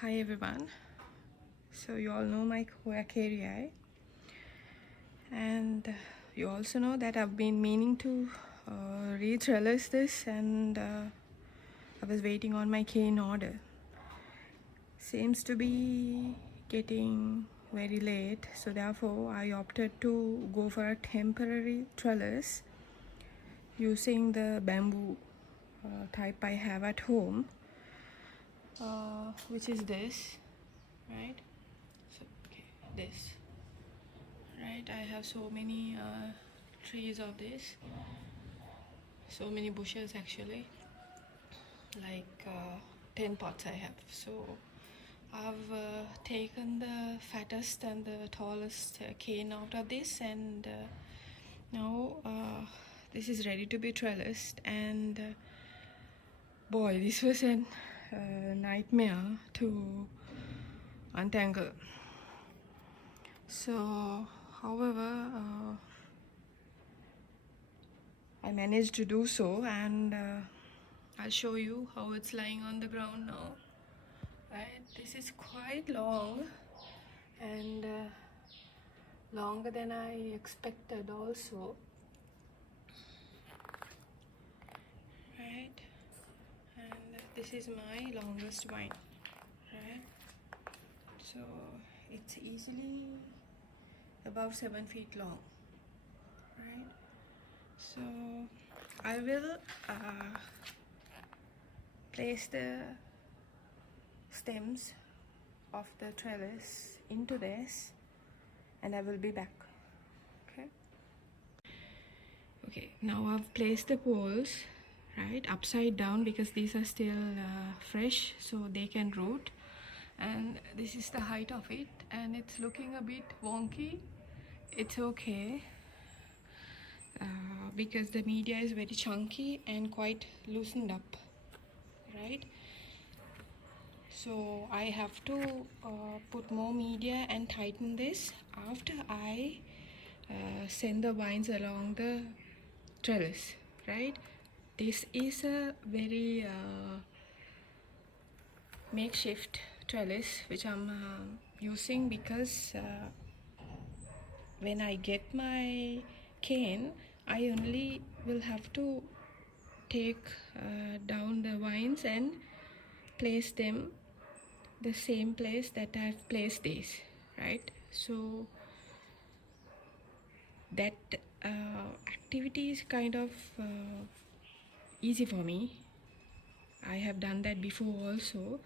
Hi everyone. So you all know my Hoya kerri, and you also know that I've been meaning to re-trellis this, and I was waiting on my cane order. Seems to be getting very late, so therefore I opted to go for a temporary trellis using the bamboo type I have at home, which is this, right? So okay, this. Right, I have so many trees of this, so many bushes actually, like 10 pots I have. So I've taken the fattest and the tallest cane out of this, and now this is ready to be trellised. And boy, this was a nightmare to untangle. So however, I managed to do so, and I'll show you how it's lying on the ground now. Right, this is quite long, and longer than I expected also. Right, and this is my longest vine. Right, so it's easily about 7 feet long. Right, so I will place the stems of the trellis into this, and I will be back. Okay, now I've placed the poles right upside down because these are still fresh, so they can root. And this is the height of it, and it's looking a bit wonky. It's okay because the media is very chunky and quite loosened up, right? So I have to put more media and tighten this after I send the vines along the trellis, right? This is a very makeshift trellis which I'm using because when I get my cane, I only will have to take down the vines and place them the same place that I've placed these, right? So that activity is kind of easy for me. I have done that before also.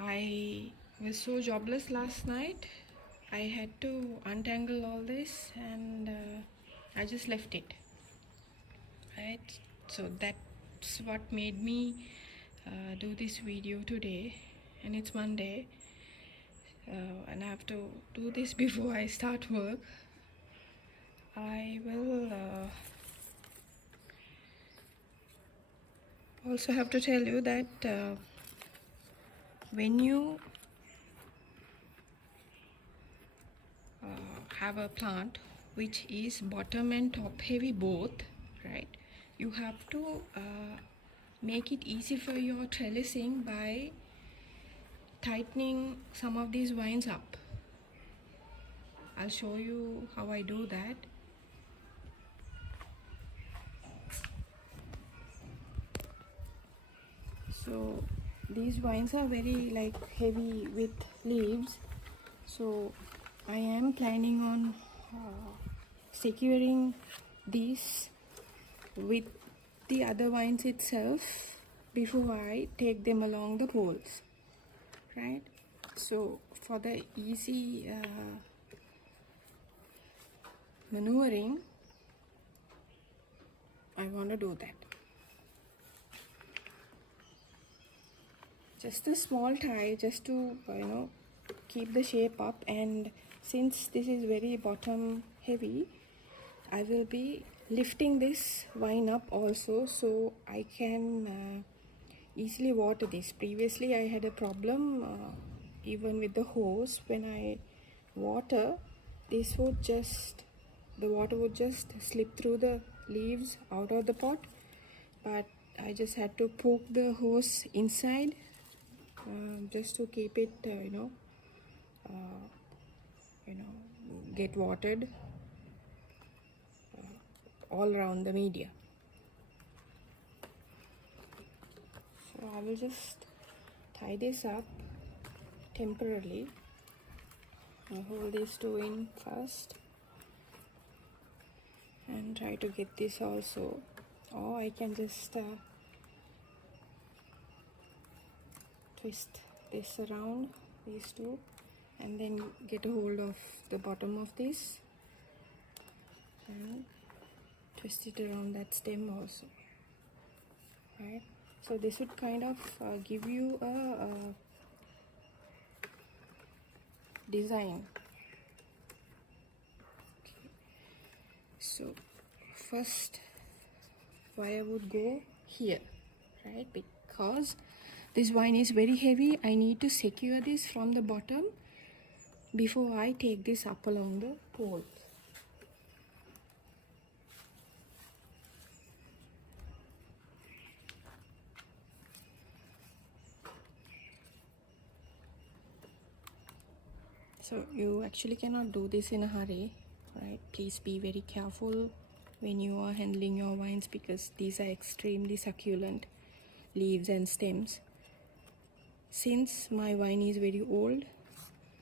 I was so jobless last night. I had to untangle all this, and I just left it, right? So that's what made me do this video today, and it's Monday, and I have to do this before I start work. I will also have to tell you that when you have a plant which is bottom and top heavy both, right, you have to make it easy for your trellising by tightening some of these vines up. I'll show you how I do that. So these vines are very heavy with leaves, so I am planning on securing these with the other vines itself before I take them along the poles, right? So for the easy maneuvering, I want to do that. Just a small tie, just to keep the shape up. And since this is very bottom heavy, I will be lifting this vine up also, so I can easily water this. Previously I had a problem even with the hose. When I water, the water would just slip through the leaves out of the pot, but I just had to poke the hose inside just to keep it get watered all around the media. So I will just tie this up temporarily. I'll hold these two in first and try to get this also, or I can just twist this around these two and then get a hold of the bottom of this and twist it around that stem also, right? So this would kind of give you a design. Okay. So first wire would go here, right? Because this vine is very heavy, I need to secure this from the bottom before I take this up along the pole. So you actually cannot do this in a hurry, right? Please be very careful when you are handling your vines, because these are extremely succulent leaves and stems. Since my vine is very old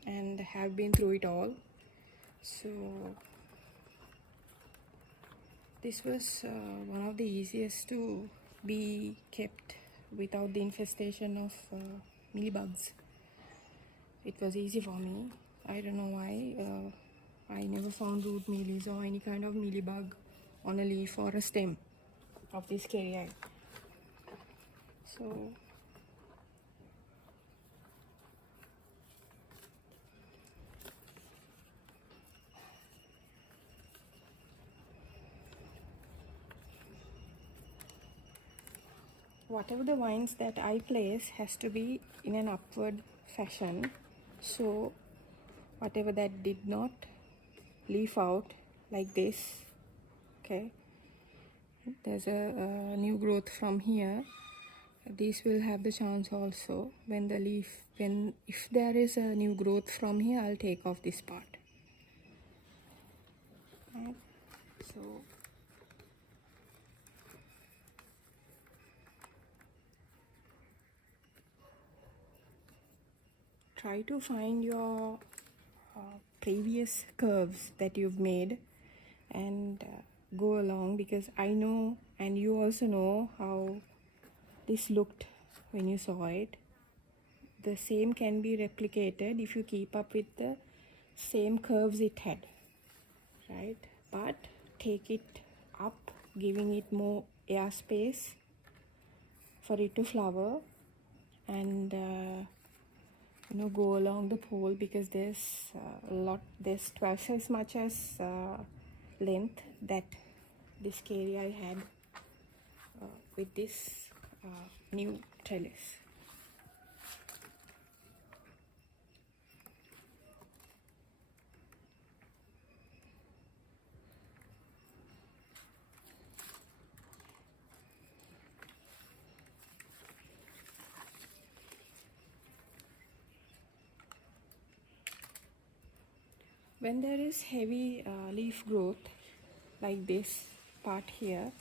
and have been through it all, so this was one of the easiest to be kept without the infestation of mealybugs. It was easy for me. I don't know why. I never found root mealies or any kind of mealybug on a leaf or a stem of this kerri. So whatever the vines that I place has to be in an upward fashion. So whatever that did not leaf out like this, okay, there's a new growth from here. These will have the chance also when the leaf, if there is a new growth from here, I'll take off this part. Right. So try to find your previous curves that you've made and go along, because I know and you also know how this looked when you saw it. The same can be replicated if you keep up with the same curves it had, right? But take it up, giving it more air space for it to flower, and go along the pole, because there's there's twice as much as length that this kerri I had with this new trellis. When there is heavy leaf growth like this part here,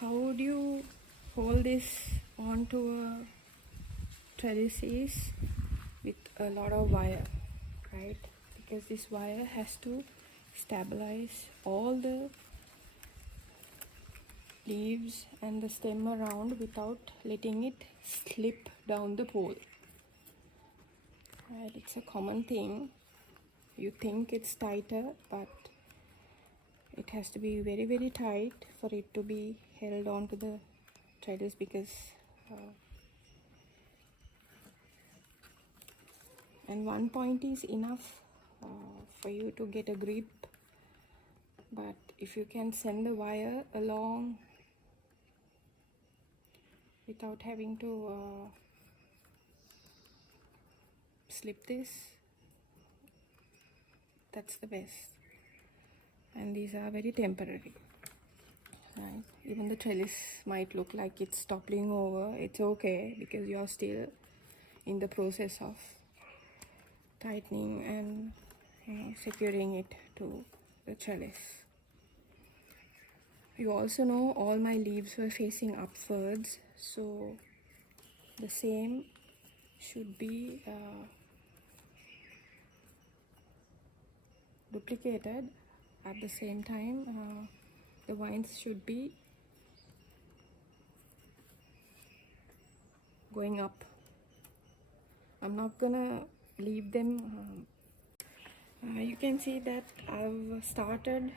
how would you hold this onto a trellis is with a lot of wire, right? Because this wire has to stabilize all the leaves and the stem around without letting it slip down the pole. Right, it's a common thing. You think it's tighter, but it has to be very, very tight for it to be held onto the trellis, because and one point is enough for you to get a grip, but if you can send the wire along without having to slip this, that's the best. And these are very temporary, right? Even the trellis might look like it's toppling over, it's okay, because you're still in the process of tightening and securing it to the trellis. You also know all my leaves were facing upwards, so the same should be duplicated. At the same time, the vines should be going up. I'm not gonna leave them. You can see that I've started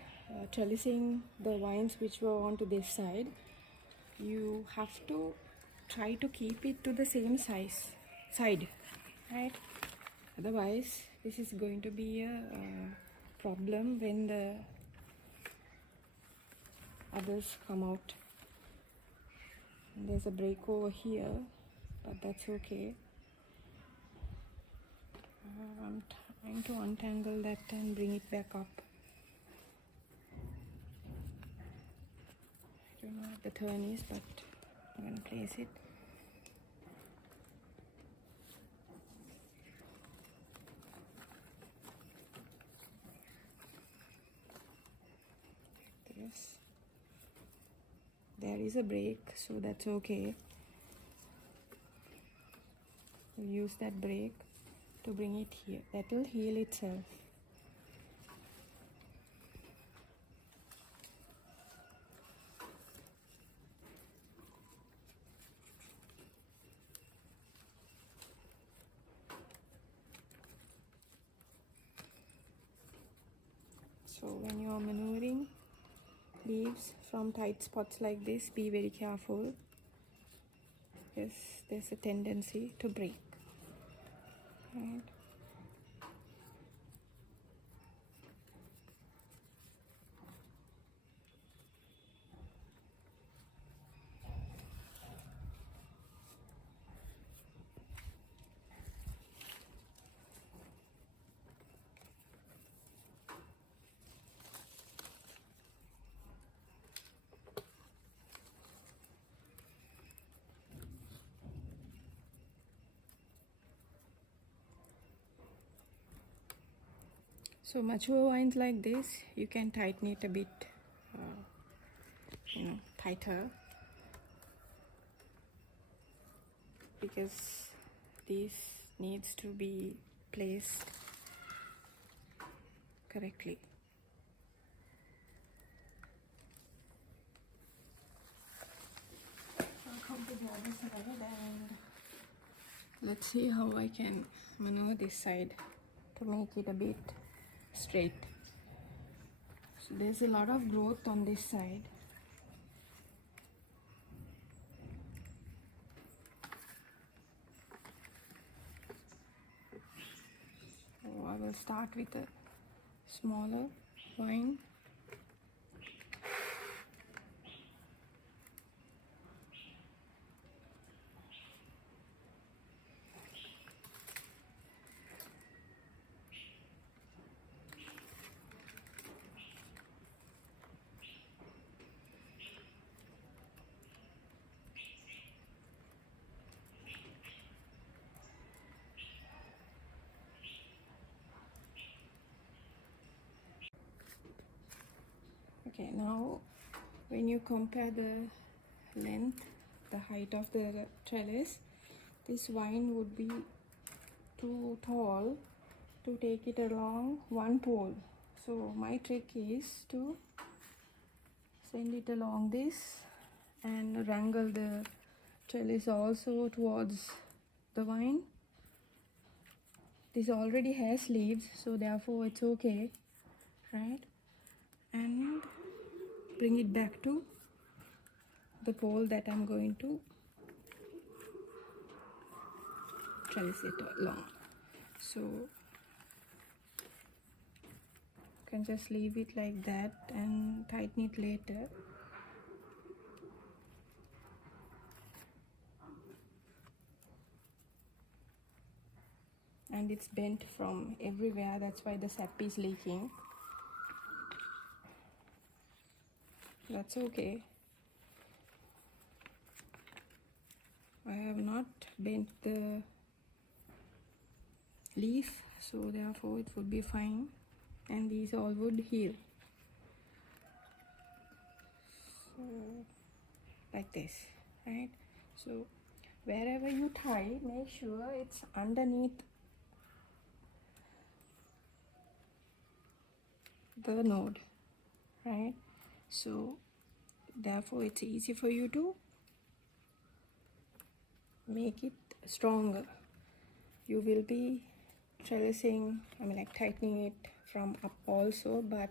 trellising the vines which were onto this side. You have to try to keep it to the same side, right? Otherwise this is going to be a problem when the others come out. And there's a break over here, but that's okay. I'm trying to untangle that and bring it back up. I don't know what the turn is, but I'm going to place it. Like this. There is a break, so that's okay. We'll use that break to bring it here. That will heal itself. So when you are maneuvering leaves from tight spots like this, be very careful, because there's a tendency to break. Right. So mature vines like this, you can tighten it a bit, tighter, because this needs to be placed correctly. I'll come to the other side and let's see how I can maneuver this side to make it a bit straight. So there's a lot of growth on this side. So I will start with a smaller vine. Okay, now when you compare the length, the height of the trellis, this vine would be too tall to take it along one pole. So my trick is to send it along this and wrangle the trellis also towards the vine. This already has leaves, so therefore it's okay, right? And bring it back to the pole that I'm going to trellis it along. So you can just leave it like that and tighten it later. And it's bent from everywhere, that's why the sap is leaking. That's okay. I have not bent the leaf, so therefore it would be fine, and these all would heal. So like this, right? So wherever you tie, make sure it's underneath the node, right? So therefore it's easy for you to make it stronger. You will be trellising, I mean like tightening it from up also, but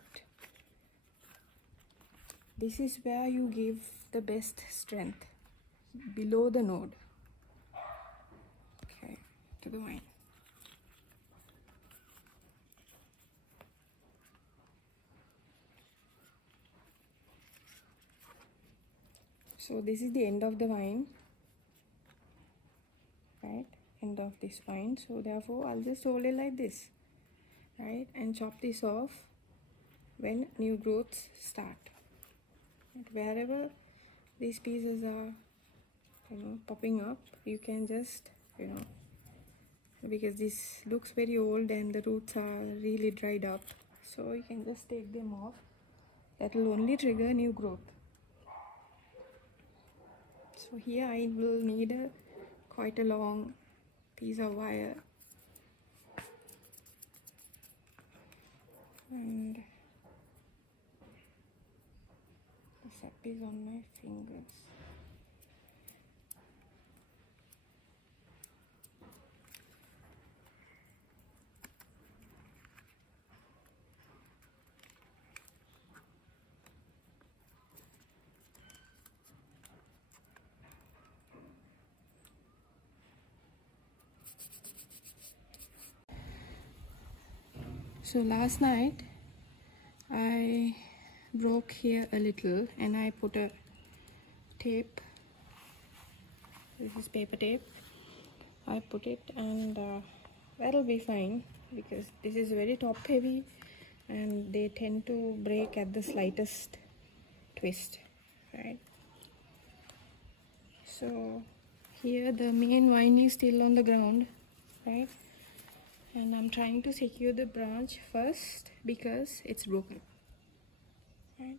this is where you give the best strength, below the node. Okay, to the vine. So this is the end of the vine, right? End of this vine. So therefore I'll just hold it like this, right? And chop this off when new growths start. And wherever these pieces are, popping up, you can just, because this looks very old and the roots are really dried up, so you can just take them off. That will only trigger new growth. So here I will need quite a long piece of wire, and the sap is on my fingers. So last night I broke here a little and I put a tape. This is paper tape. I put it, and that'll be fine because this is very top heavy and they tend to break at the slightest twist, right? So here the main vine is still on the ground, right? And I'm trying to secure the branch first because it's broken, right?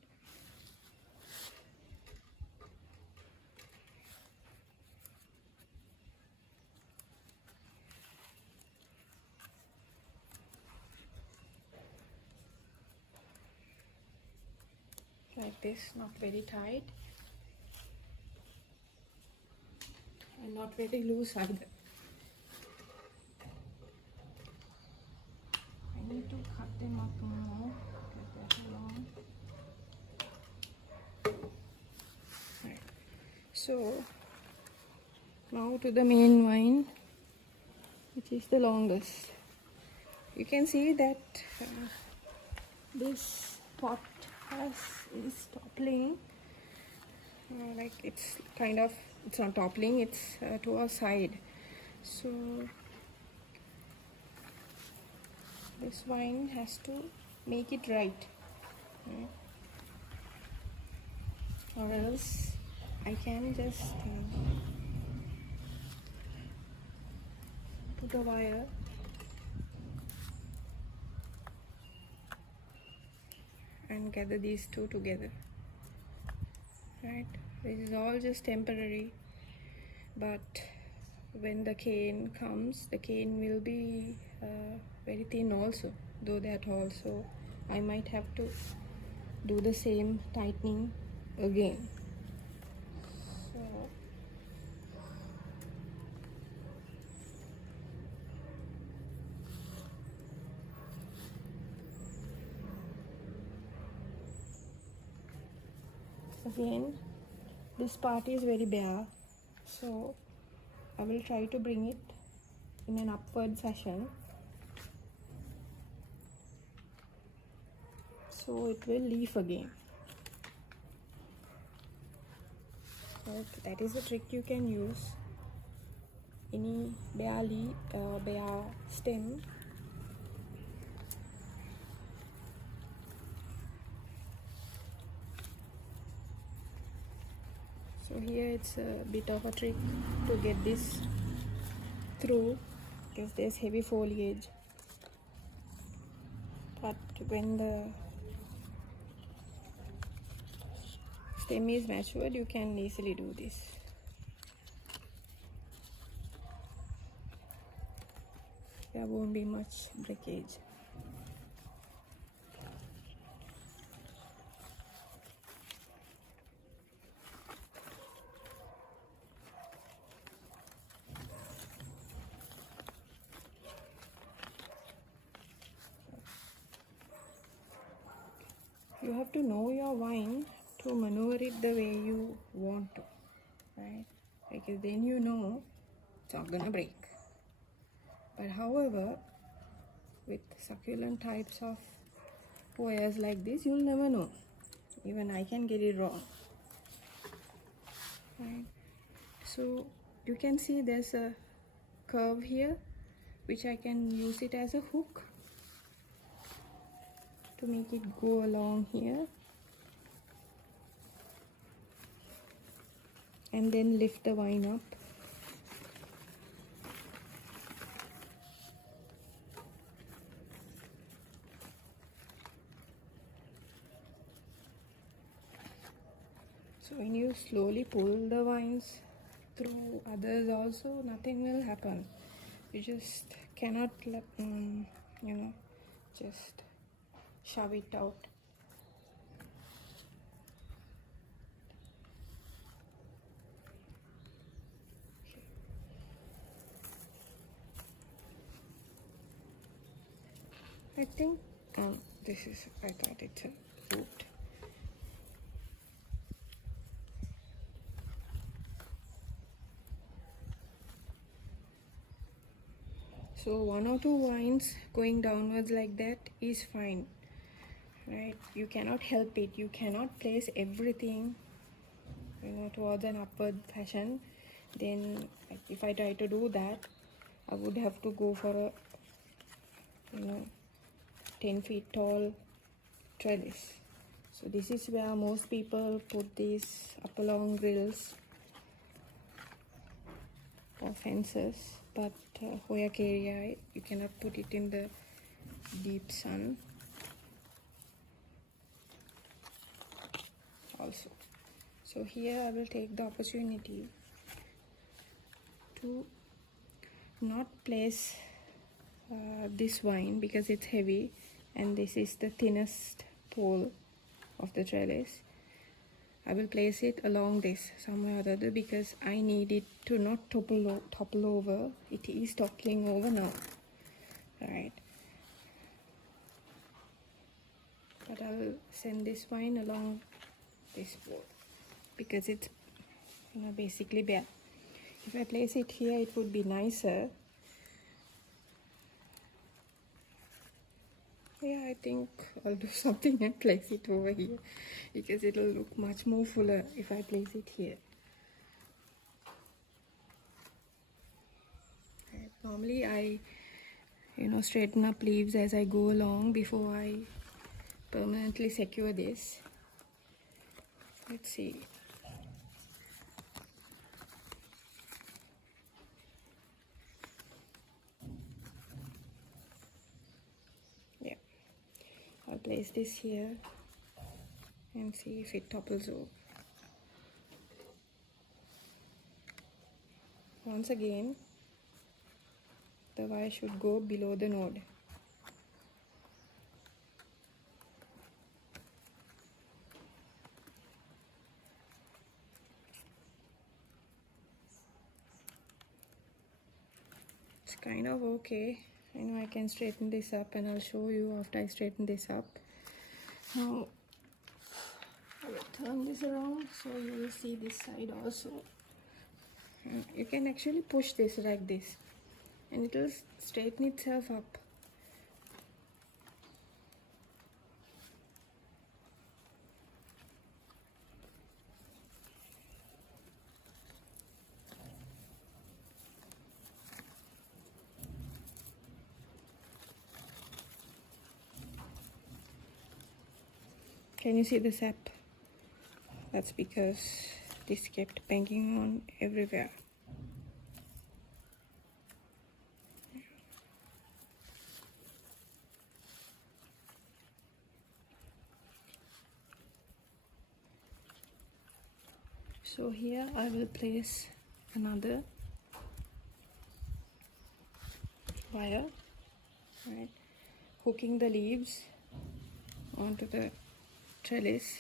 Like this, not very tight and not very loose either. I need to cut them up more because they're too long. Right. So now to the main vine, which is the longest. You can see that this pot is toppling, like it's not toppling, it's to our side. So this vine has to make it right, or else I can just put a wire and gather these two together, right? This is all just temporary, but when the cane comes, the cane will be very thin also, though that also I might have to do the same tightening again. Again, this part is very bare, so I will try to bring it in an upward fashion so it will leaf again. So that is a trick you can use. Any bare leaf, bare stem, so here it's a bit of a trick to get this through because there's heavy foliage. But when the stem is matured, you can easily do this. There won't be much breakage. You have to know your vine to maneuver it the way you want to, right? Because then you know it's not gonna break. But however, with succulent types of Hoyas like this, you'll never know. Even I can get it wrong, right? So you can see there's a curve here, which I can use it as a hook to make it go along here, and then lift the vine up. So when you slowly pull the vines through others also, nothing will happen. You just cannot let, just shove it out. I think this is, I thought it's a root. So 1 or 2 vines going downwards like that is fine, right? You cannot help it. You cannot place everything, towards an upward fashion. Then if I try to do that, I would have to go for a 10 feet tall trellis. So this is where most people put these up along grills or fences. But Hoya kerri, you cannot put it in the deep sun also. So here I will take the opportunity to not place this vine because it's heavy and this is the thinnest pole of the trellis. I will place it along this somewhere or other because I need it to not topple over. It is toppling over now, right? But I'll send this vine along this pole because it's basically bare. If I place it here, it would be nicer. Yeah, I think I'll do something and place it over here because it'll look much more fuller if I place it here. Right. Normally I straighten up leaves as I go along before I permanently secure this. Let's see. Yeah, I'll place this here and see if it topples over. Once again, the wire should go below the node. It's kind of okay. I can straighten this up and I'll show you after I straighten this up. Now I will turn this around so you will see this side also. You can actually push this like this and it will straighten itself up. Can you see the sap? That's because this kept banging on everywhere. So here I will place another wire, right, hooking the leaves onto the trellis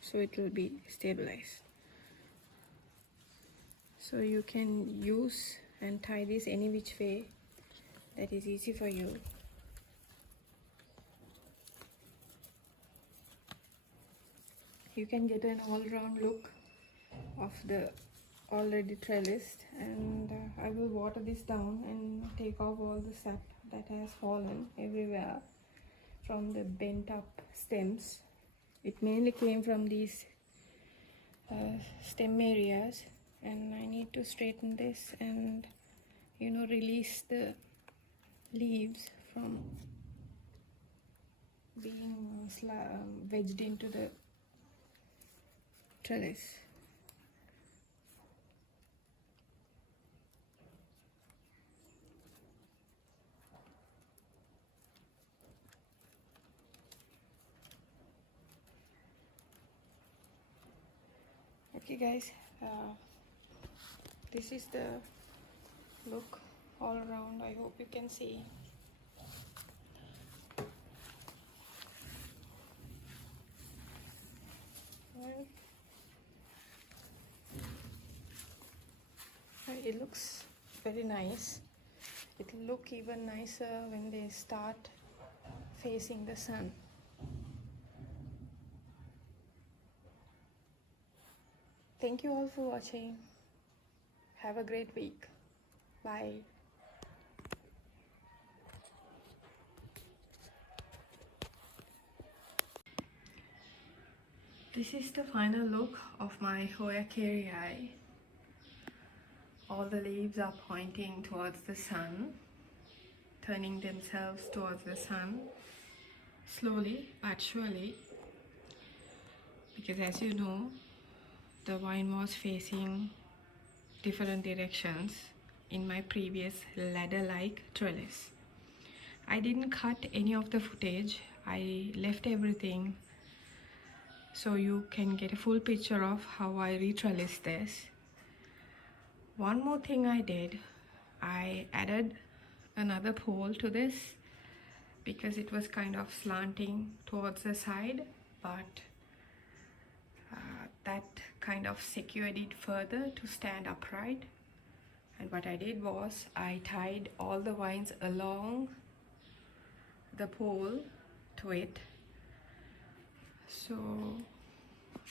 so it will be stabilized. So you can use and tie this any which way that is easy for you. You can get an all-round look of the already trellised, and I will water this down and take off all the sap that has fallen everywhere from the bent up stems. It mainly came from these stem areas, and I need to straighten this and release the leaves from being wedged into the trellis. Okay guys, this is the look all around. I hope you can see. Well, it looks very nice. It will look even nicer when they start facing the sun. Thank you all for watching. Have a great week. Bye. This is the final look of my Hoya kerri. All the leaves are pointing towards the sun, turning themselves towards the sun, slowly but surely, because as you know, the vine was facing different directions in my previous ladder-like trellis. I didn't cut any of the footage. I left everything so you can get a full picture of how I retrellised this. One more thing I did, I added another pole to this because it was kind of slanting towards the side, but that kind of secured it further to stand upright. And what I did was I tied all the vines along the pole to it, so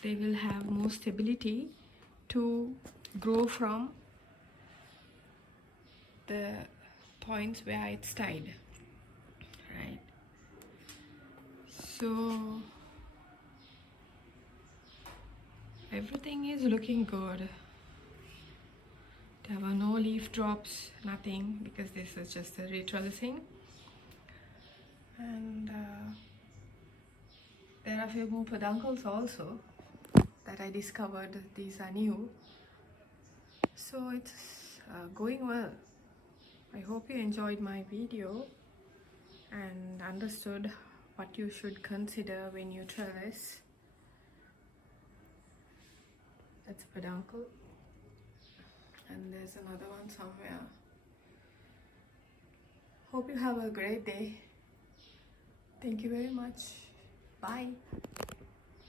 they will have more stability to grow from the points where it's tied, right? So everything is looking good. There were no leaf drops, nothing, because this is just the retrellising. And there are a few more peduncles also that I discovered. These are new, so it's going well. I hope you enjoyed my video and understood what you should consider when you trellis. That's a peduncle, and there's another one somewhere. Hope you have a great day. Thank you very much. Bye.